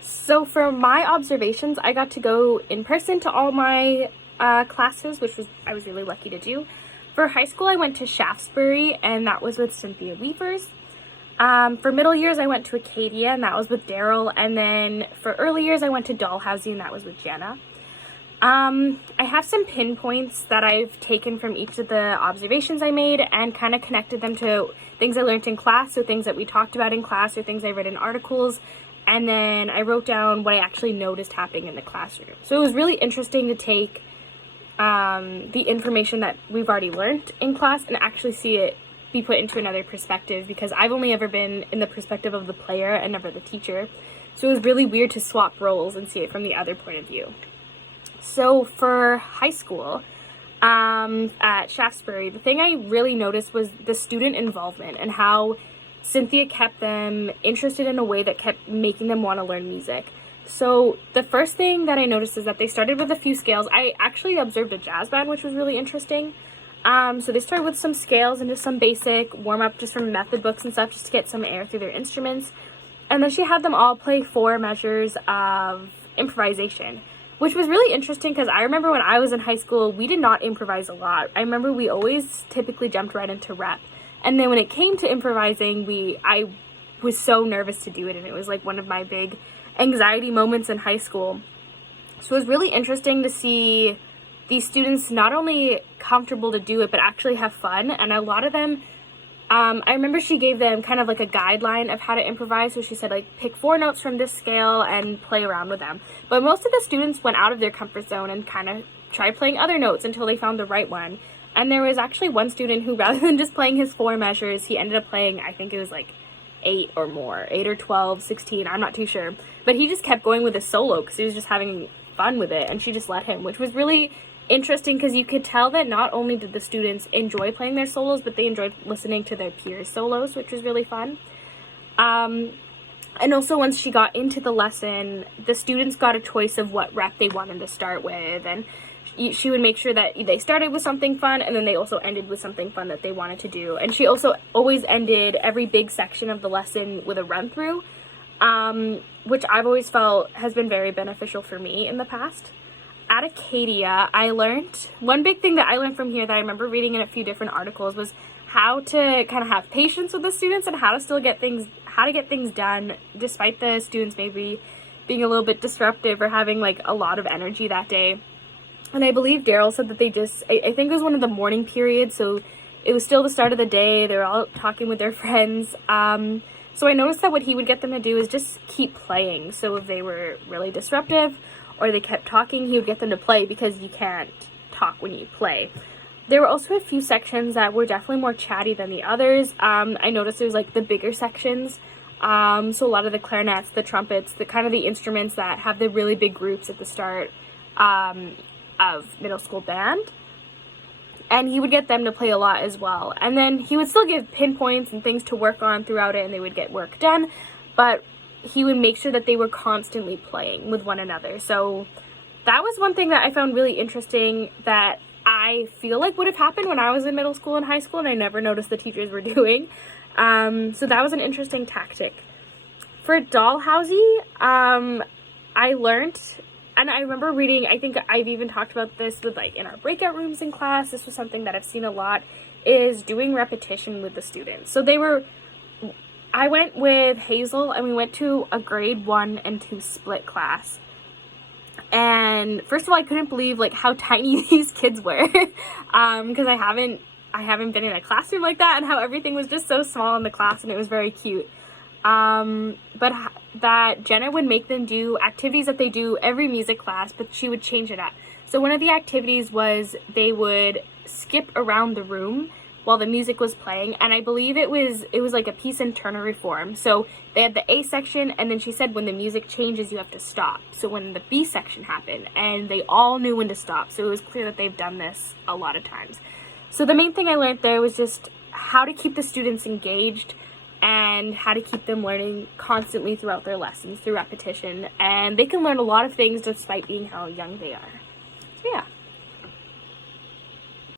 So for my observations, I got to go in person to all my classes, which I was really lucky to do. For high school, I went to Shaftesbury, and that was with Cynthia Weavers. For middle years, I went to Acadia, and that was with Daryl. And then for early years, I went to Dalhousie, and that was with Jenna. I have some pinpoints that I've taken from each of the observations I made and kind of connected them to things I learned in class, so things that we talked about in class or things I read in articles. And then I wrote down what I actually noticed happening in the classroom. So it was really interesting to take the information that we've already learned in class and actually see it be put into another perspective, because I've only ever been in the perspective of the player and never the teacher. So it was really weird to swap roles and see it from the other point of view. So for high school, at Shaftesbury, the thing I really noticed was the student involvement and how Cynthia kept them interested in a way that kept making them want to learn music. So the first thing that I noticed is that they started with a few scales. I actually observed a jazz band, which was really interesting. So they started with some scales and just some basic warm-up just from method books and stuff, just to get some air through their instruments. And then she had them all play 4 measures of improvisation, which was really interesting because I remember when I was in high school, we did not improvise a lot. I remember we always typically jumped right into rep. And then when it came to improvising, I was so nervous to do it, and it was like one of my big anxiety moments in high school. So it was really interesting to see these students not only comfortable to do it, but actually have fun. And a lot of them, I remember she gave them kind of like a guideline of how to improvise. So she said, like, pick 4 notes from this scale and play around with them. But most of the students went out of their comfort zone and kind of tried playing other notes until they found the right one. And there was actually one student who, rather than just playing his 4 measures, he ended up playing, I think it was like 8 or more, 8 or 12, 16, I'm not too sure. But he just kept going with his solo because he was just having fun with it, and she just let him, which was really interesting because you could tell that not only did the students enjoy playing their solos, but they enjoyed listening to their peers' solos, which was really fun. And also once she got into the lesson, the students got a choice of what rep they wanted to start with, and she would make sure that they started with something fun and then they also ended with something fun that they wanted to do. And she also always ended every big section of the lesson with a run through, which I've always felt has been very beneficial for me in the past. At Acadia, one big thing that I learned from here that I remember reading in a few different articles was how to kind of have patience with the students and how to get things done despite the students maybe being a little bit disruptive or having like a lot of energy that day. And I believe Daryl said that I think it was one of the morning periods, so it was still the start of the day. They were all talking with their friends. So I noticed that what he would get them to do is just keep playing. So if they were really disruptive or they kept talking, he would get them to play because you can't talk when you play. There were also a few sections that were definitely more chatty than the others. I noticed there was like the bigger sections. So a lot of the clarinets, the trumpets, the kind of the instruments that have the really big groups at the start of middle school band. And he would get them to play a lot as well. And then he would still give pinpoints and things to work on throughout it, and they would get work done. But he would make sure that they were constantly playing with one another. So that was one thing that I found really interesting that I feel like would have happened when I was in middle school and high school, and I never noticed the teachers were doing. So that was an interesting tactic. For Dalhousie, I learned, and I remember reading, I think I've even talked about this with like in our breakout rooms in class, this was something that I've seen a lot, is doing repetition with the students. So I went with Hazel and we went to a grade 1 and 2 split class. And first of all, I couldn't believe like how tiny these kids were because I haven't been in a classroom like that, and how everything was just so small in the class, and it was very cute. But that Jenna would make them do activities that they do every music class, but she would change it up. So one of the activities was they would skip around the room while the music was playing, and I believe it was like a piece in ternary form. So they had the A section, and then she said when the music changes you have to stop. So when the B section happened, and they all knew when to stop, so it was clear that they've done this a lot of times. So the main thing I learned there was just how to keep the students engaged and how to keep them learning constantly throughout their lessons through repetition, and they can learn a lot of things despite being how young they are. So yeah.